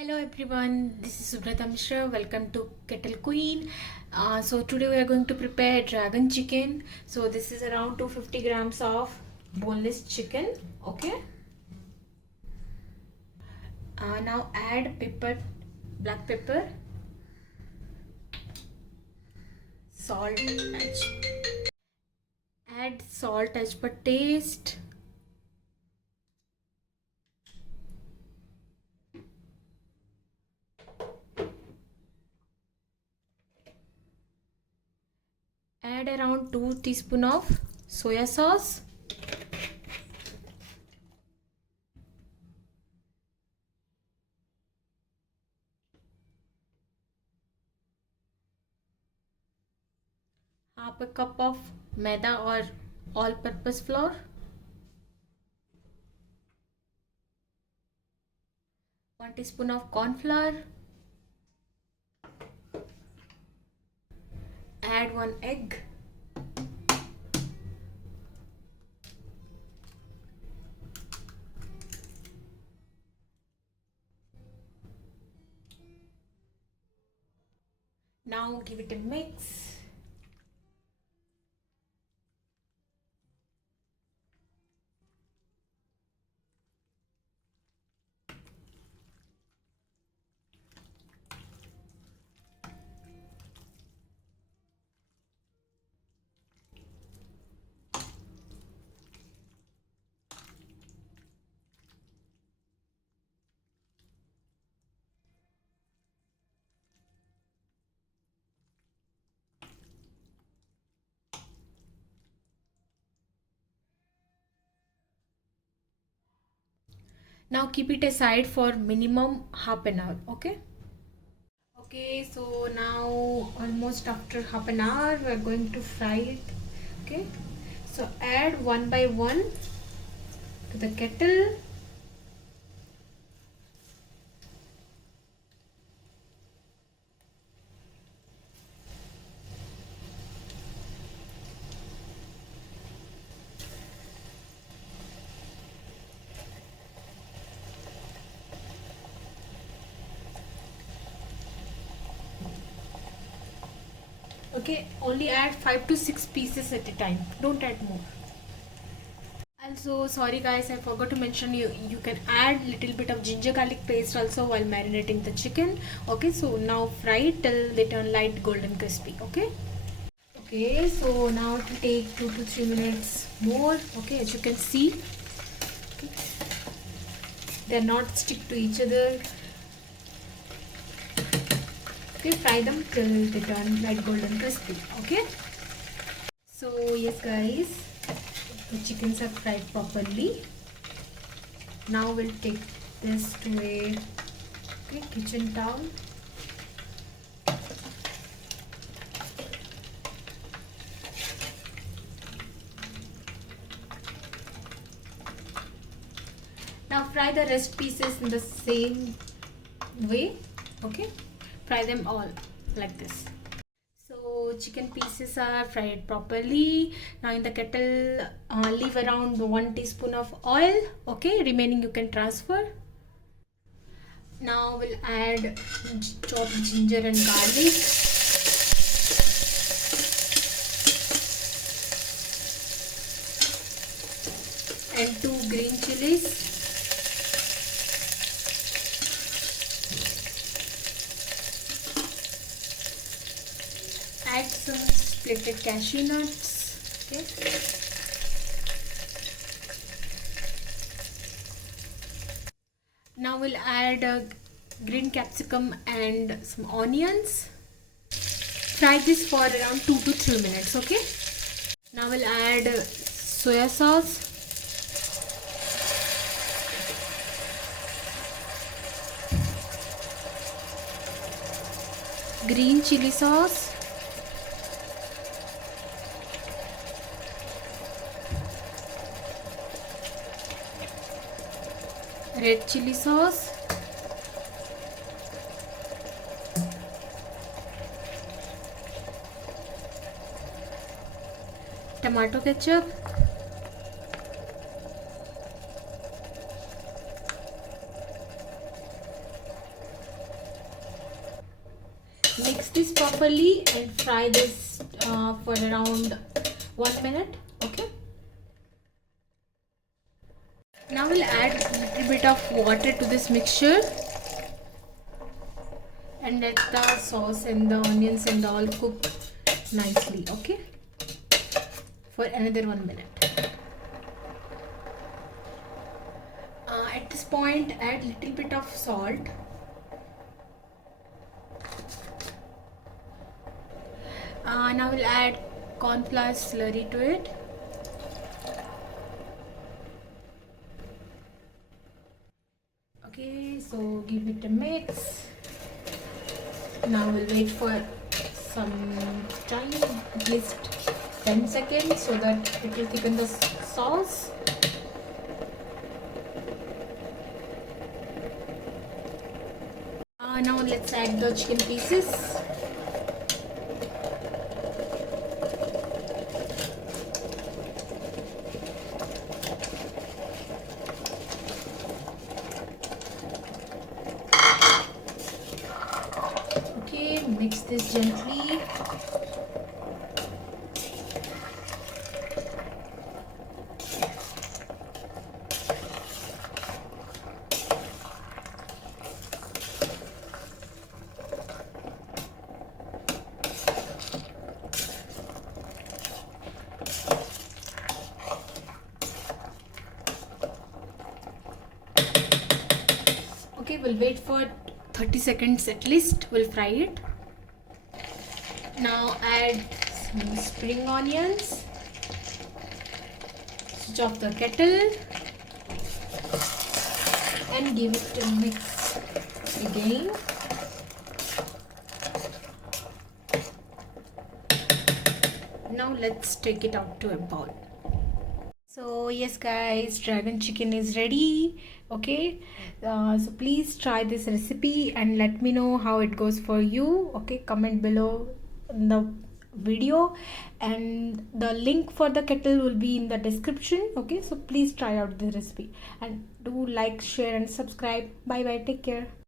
Hello everyone, this is Subrata Mishra. Welcome to Kettle Queen. So today we are going to prepare dragon chicken. So this is around 250 grams of boneless chicken. Okay. Now add pepper, black pepper, salt, add salt as per taste. Add around 2 teaspoons of soya sauce. Half a cup of maida or all-purpose flour. 1 teaspoon of corn flour. Add 1 egg. Now give it a mix. Now keep it aside for minimum half an hour. Okay, so now almost after half an hour we're going to fry it. Okay, so add one by one to the kettle. Okay, only add 5 to 6 pieces at a time, don't add more. Also, sorry guys, I forgot to mention you can add little bit of ginger garlic paste also while marinating the chicken. Okay, so now fry it till they turn light golden crispy. Okay, so now it will take 2 to 3 minutes more. Okay, as you can see, okay, they're not stick to each other. Okay, fry them till they turn light golden crispy. Okay, so yes guys, the chickens are fried properly. Now we'll take this to a kitchen towel. Now fry the rest pieces in the same way. Okay, fry them all like this. So chicken pieces are fried properly. Now in the kettle, leave around 1 teaspoon of oil. Okay, remaining you can transfer. Now we'll add chopped ginger and garlic. And 2 green chilies. Add some splitted cashew nuts. Okay. Now we'll add green capsicum and some onions. Fry this for around 2 to 3 minutes. Okay. Now we'll add soya sauce. Green chili sauce. Red chili sauce. Tomato ketchup. Mix this properly and fry this for around 1 minute. Okay. Now we'll add a little bit of water to this mixture and let the sauce and the onions and all cook nicely. Okay, for another 1 minute. At this point, add little bit of salt. Now we'll add corn flour slurry to it. Okay, so give it a mix. Now we'll wait for some time, at least 10 seconds, so that it will thicken the sauce. Now let's add the chicken pieces. Okay, mix this gently. Okay, we'll wait for 30 seconds at least. We'll fry it. Now add some spring onions. Switch off the kettle and give it a mix again. Now let's take it out to a bowl. So yes guys, dragon chicken is ready. Okay, so please try this recipe and let me know how it goes for you. Okay, comment below in the video and the link for the kettle will be in the description. Okay, so please try out the recipe and do like, share and subscribe. Bye bye, take care.